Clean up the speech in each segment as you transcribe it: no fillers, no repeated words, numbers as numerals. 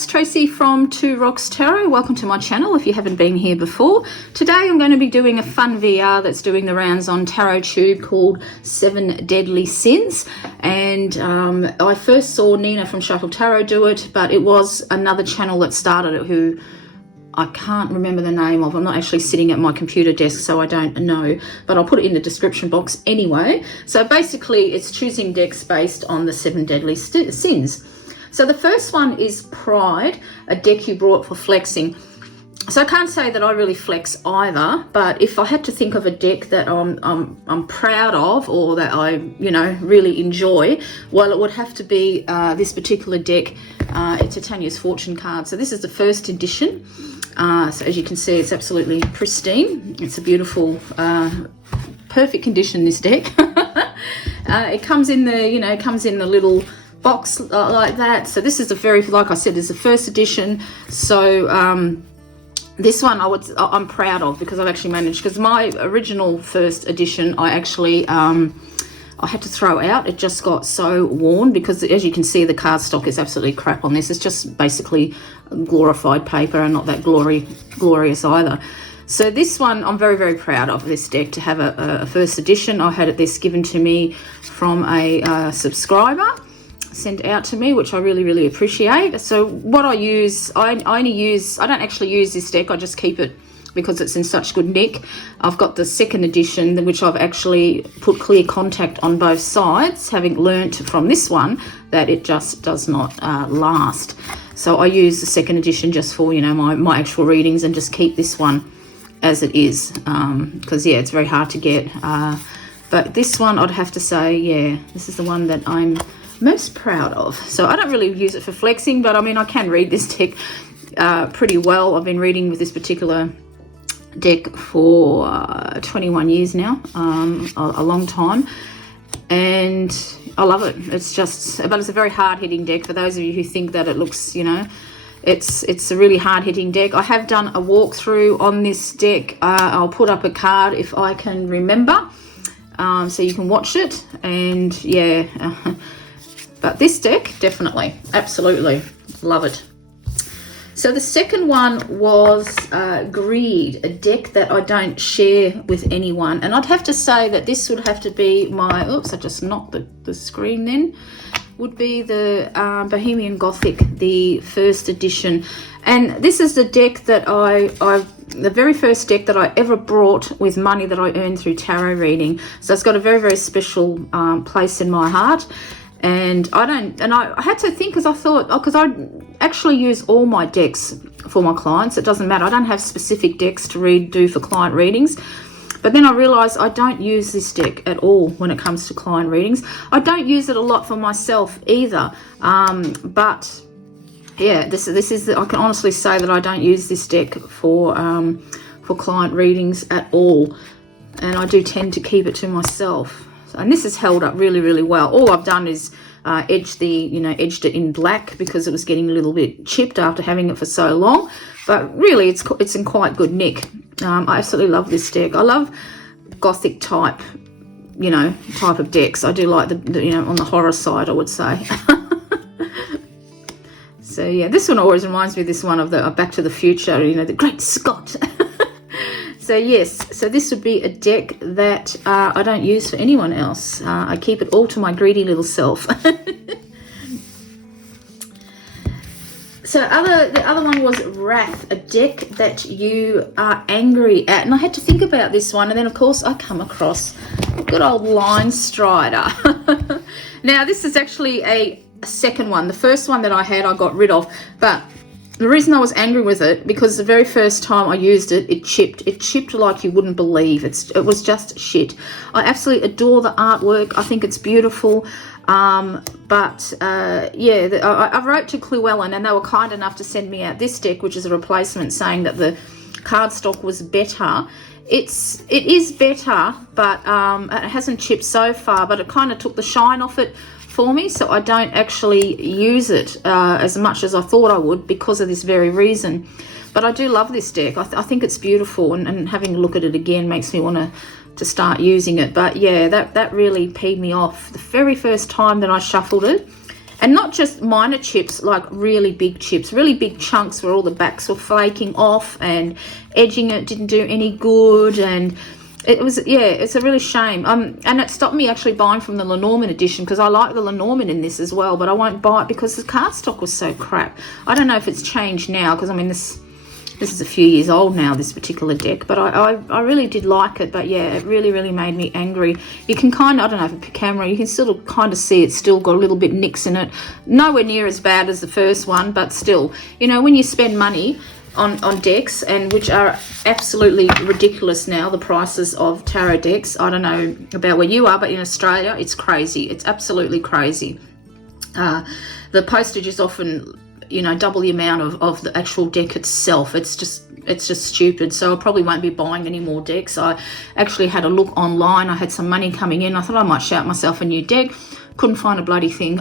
it's Tracy from Two Rocks Tarot. Welcome to my channel if you haven't been here before. Today I'm going to be doing a fun VR that's doing the rounds on TarotTube called 7 Deadly Sins. And I first saw Nina from Shuffle Tarot do it, but it was another channel that started it who I can't remember the name of. I'm not actually sitting at my computer desk, so I don't know, but I'll put it in the description box anyway. So basically it's choosing decks based on the 7 Deadly Sins. So the first one is Pride, a deck you brought for flexing. So I can't say that I really flex either, but if I had to think of a deck that I'm proud of or that I really enjoy, well, it would have to be this particular deck. It's a Tanya's Fortune card. So this is the first edition. So as you can see, it's absolutely pristine. It's a beautiful, perfect condition, this deck. It comes in the little box like that. So this is the very, like I said, this is the first edition. So this one I'm proud of because I've actually managed, because my original first edition I actually I had to throw out. It just got so worn because, as you can see, the cardstock is absolutely crap on this. It's just basically glorified paper and not that glorious either. So this one, I'm very, very proud of this deck to have a first edition. I had this given to me from a subscriber, sent out to me, which I really, really appreciate. So what I use, I don't actually use this deck. I just keep it because it's in such good nick. I've got the second edition, which I've actually put clear contact on both sides, having learnt from this one that it just does not last. So I use the second edition just for, my actual readings, and just keep this one as it is, because yeah, it's very hard to get. But this one, I'd have to say, yeah, this is the one that I'm most proud of. So I don't really use it for flexing, but I mean, I can read this deck pretty well. I've been reading with this particular deck for 21 years now, a long time, and I love it. It's but it's a very hard-hitting deck. For those of you who think that it looks, it's a really hard-hitting deck. I have done a walkthrough on this deck. I'll put up a card if I can remember, so you can watch it. And yeah, but this deck, definitely, absolutely love it. So the second one was Greed, a deck that I don't share with anyone. And I'd have to say that this would have to be my, oops, I just knocked the screen then, would be the Bohemian Gothic, the first edition. And this is the deck that the very first deck that I ever brought with money that I earned through tarot reading. So it's got a very, very special place in my heart. And I had to think, because I thought, because I actually use all my decks for my clients. It doesn't matter. I don't have specific decks to do for client readings. But then I realized I don't use this deck at all when it comes to client readings. I don't use it a lot for myself either. But yeah, this is I can honestly say that I don't use this deck for client readings at all. And I do tend to keep it to myself. And this is held up really, really well. All I've done is edged it in black because it was getting a little bit chipped after having it for so long. But really, it's in quite good nick. I absolutely love this deck. I love Gothic type of decks. I do like the on the horror side, I would say. So yeah, this one always reminds me of this one of the Back to the Future. The Great Scott. So yes, so this would be a deck that I don't use for anyone else. I keep it all to my greedy little self. So the other one was Wrath, a deck that you are angry at. And I had to think about this one. And then, of course, I come across good old Line Strider. Now, this is actually a second one. The first one that I had, I got rid of. But the reason I was angry with it, because the very first time I used it, it chipped. It chipped like you wouldn't believe. It was just shit. I absolutely adore the artwork. I think it's beautiful. I wrote to Llewellyn, and they were kind enough to send me out this deck, which is a replacement, saying that the cardstock was better. It is better, but it hasn't chipped so far, but it kind of took the shine off it for me, so I don't actually use it as much as I thought I would because of this very reason. But I do love this deck. I think it's beautiful, and having a look at it again makes me want to start using it. But yeah, that really peed me off the very first time that I shuffled it. And not just minor chips, like really big chips, really big chunks where all the backs were flaking off and edging it didn't do any good. And it was, yeah, it's a really shame. And it stopped me actually buying from the Lenormand edition, because I like the Lenormand in this as well, but I won't buy it because the cardstock was so crap. I don't know if it's changed now, because I mean, this is a few years old now, this particular deck, but I really did like it. But yeah, it really made me angry. You can kind of, I don't know if it's camera, you can still kind of see it's still got a little bit nicks in it. Nowhere near as bad as the first one, but still, you know, when you spend money on decks, and which are absolutely ridiculous now, the prices of tarot decks. I don't know about where you are, but in Australia, it's crazy. It's absolutely crazy. The postage is often, you know, double the amount of the actual deck itself. It's just stupid. So I probably won't be buying any more decks. I actually had a look online. I had some money coming in. I thought I might shout myself a new deck. Couldn't find a bloody thing.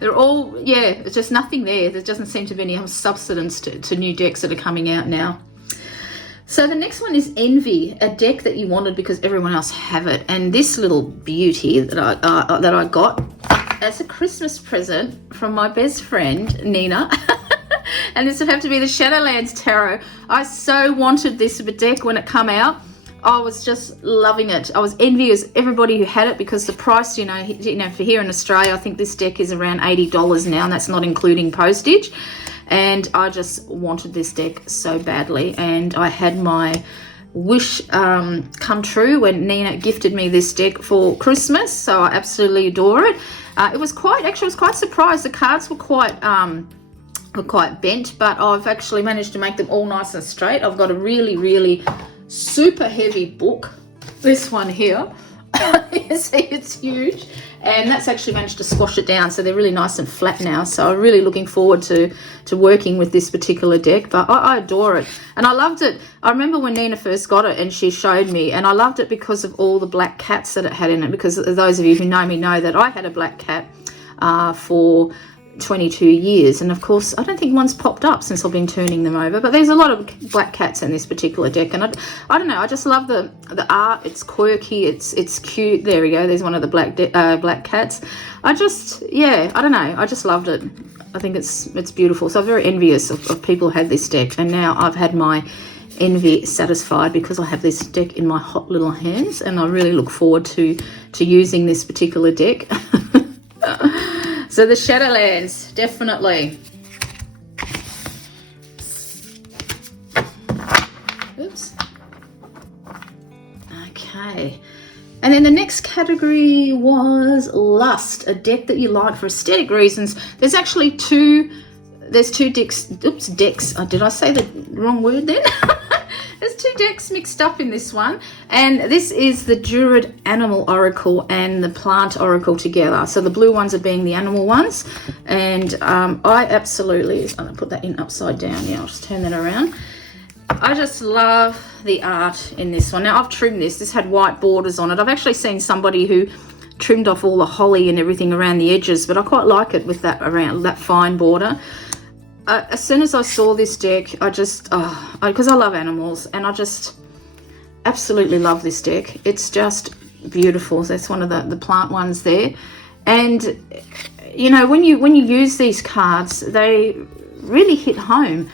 They're all, yeah, it's just nothing there. There doesn't seem to be any substance to new decks that are coming out now. So the next one is Envy, a deck that you wanted because everyone else have it. And this little beauty that I got as a Christmas present from my best friend, Nina. And this would have to be the Shadowlands Tarot. I so wanted this deck when it came out. I was just loving it. I was envious everybody who had it, because the price, you know, for here in Australia, I think this deck is around $80 now, and that's not including postage. And I just wanted this deck so badly, and I had my wish come true when Nina gifted me this deck for Christmas. So I absolutely adore it. It was quite surprised. The cards were quite bent, but I've actually managed to make them all nice and straight. I've got a really super heavy book, this one here. You see, it's huge, and that's actually managed to squash it down, so they're really nice and flat now. So I'm really looking forward to working with this particular deck. But I adore it, and I loved it. I remember when Nina first got it and she showed me, and I loved it because of all the black cats that it had in it, because those of you who know me know that I had a black cat for 22 years, and of course I don't think one's popped up since I've been turning them over, but there's a lot of black cats in this particular deck. And I don't know, I just love the art. It's quirky, it's cute. There we go, there's one of the black cats. I don't know, I just loved it. I think it's beautiful. So I'm very envious of people who had this deck, and now I've had my envy satisfied because I have this deck in my hot little hands, and I really look forward to using this particular deck. So the Shadowlands, definitely. Oops. Okay. And then the next category was Lust, a deck that you like for aesthetic reasons. There's actually two decks. Oops, decks. Oh, did I say the wrong word then? There's two decks mixed up in this one, and this is the Druid Animal Oracle and the Plant Oracle together. So the blue ones are being the animal ones, and I absolutely, I'm gonna put that in upside down. Yeah, I'll just turn that around. I just love the art in this one. Now I've trimmed this. This had white borders on it. I've actually seen somebody who trimmed off all the holly and everything around the edges, but I quite like it with that around that fine border. As soon as I saw this deck, I just, because I love animals, and I just absolutely love this deck. It's just beautiful. That's one of the plant ones there. And, you know, when you use these cards, they really hit home,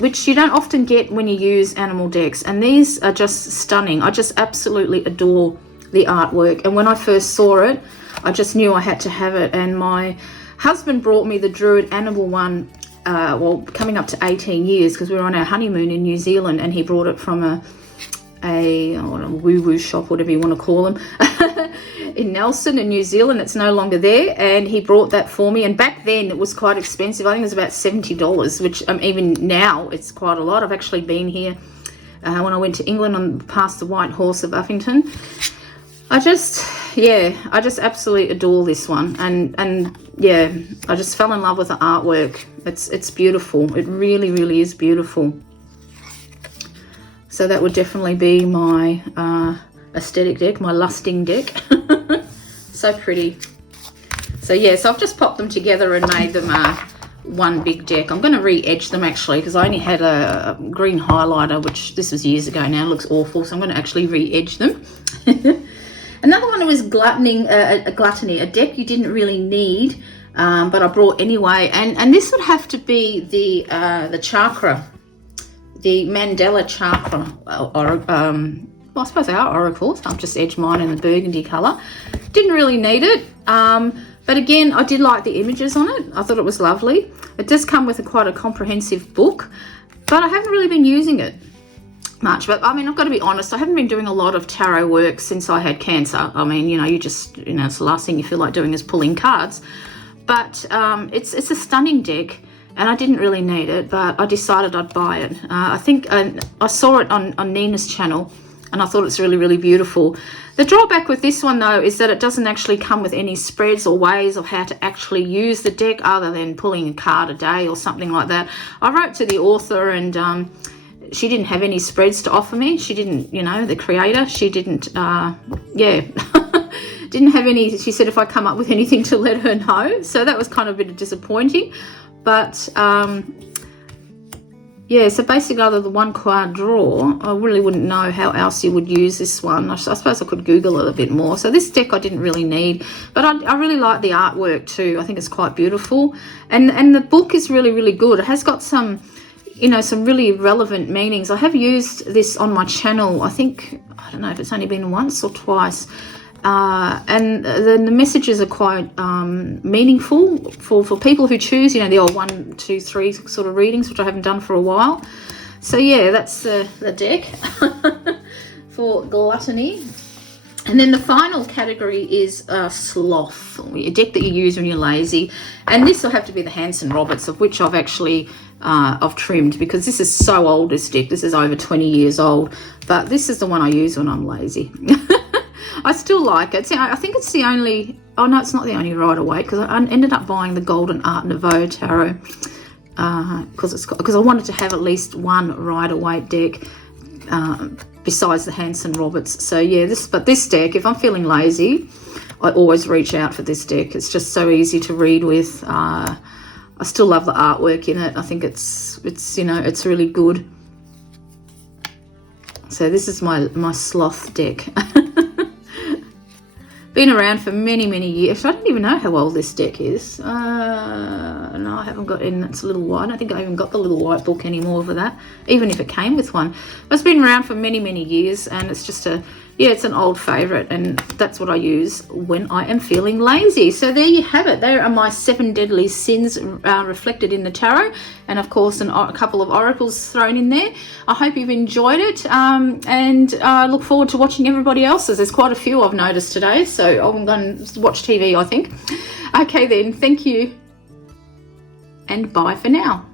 which you don't often get when you use animal decks. And these are just stunning. I just absolutely adore the artwork. And when I first saw it, I just knew I had to have it. And my husband brought me the Druid Animal one, well, coming up to 18 years, because we were on our honeymoon in New Zealand, and he brought it from a woo-woo shop, whatever you want to call them, in Nelson in New Zealand. It's no longer there, and he brought that for me. And back then it was quite expensive. I think it was about $70, which even now it's quite a lot. I've actually been here when I went to England and past the White Horse of Uffington. I just absolutely adore this one, and yeah, I just fell in love with the artwork. It's beautiful. It really is beautiful. So that would definitely be my aesthetic deck, my lusting deck. So pretty. So yeah, so I've just popped them together and made them one big deck. I'm going to re-edge them actually, because I only had a green highlighter, which this was years ago now. It looks awful, so I'm going to actually re-edge them. Another one was Gluttony, a deck you didn't really need but I brought anyway. And this would have to be the chakra, the Mandela chakra, well, I suppose they are oracles. I've just edged mine in the burgundy colour. Didn't really need it, but again, I did like the images on it. I thought it was lovely. It does come with quite a comprehensive book, but I haven't really been using it much. But I mean, I've got to be honest, I haven't been doing a lot of tarot work since I had cancer. I mean, it's the last thing you feel like doing is pulling cards. But it's a stunning deck, and I didn't really need it, but I decided I'd buy it. I think I saw it on Nina's channel, and I thought it's really, really beautiful. The drawback with this one, though, is that it doesn't actually come with any spreads or ways of how to actually use the deck other than pulling a card a day or something like that. I wrote to the author, and she didn't have any spreads to offer me. She didn't, the creator, she didn't, didn't have any. She said if I come up with anything to let her know. So that was kind of a bit disappointing. But yeah, so basically other than one card draw, I really wouldn't know how else you would use this one. I suppose I could Google it a bit more. So this deck I didn't really need, but I really like the artwork too. I think it's quite beautiful. And the book is really, really good. It has got some, some really relevant meanings. I have used this on my channel. I think, I don't know if it's only been once or twice. And then the messages are quite meaningful for people who choose, the old 1, 2, 3 sort of readings, which I haven't done for a while. So yeah, that's the deck for Gluttony. And then the final category is Sloth, a deck that you use when you're lazy. And this will have to be the Hanson Roberts, of which I've actually I've trimmed, because this is so old, this deck. This is over 20 years old, but this is the one I use when I'm lazy. I still like it. See, I think it's the only, oh no, it's not the only Rider-Waite, because I ended up buying the Golden Art Nouveau Tarot because I wanted to have at least one Rider-Waite deck besides the Hanson Roberts. So yeah, this deck, if I'm feeling lazy, I always reach out for this deck. It's just so easy to read with. I still love the artwork in it. I think it's it's really good. So this is my Sloth deck. Been around for many, many years. I don't even know how old this deck is. No, I haven't got in. It's a little white. I don't think I even got the little white book anymore for that, even if it came with one. But it's been around for many, many years, and it's just it's an old favourite, and that's what I use when I am feeling lazy. So there you have it. There are my 7 deadly sins reflected in the tarot, and of course a couple of oracles thrown in there. I hope you've enjoyed it, and I look forward to watching everybody else's. There's quite a few I've noticed today, so I'm going to watch TV, I think. Okay then, thank you, and bye for now.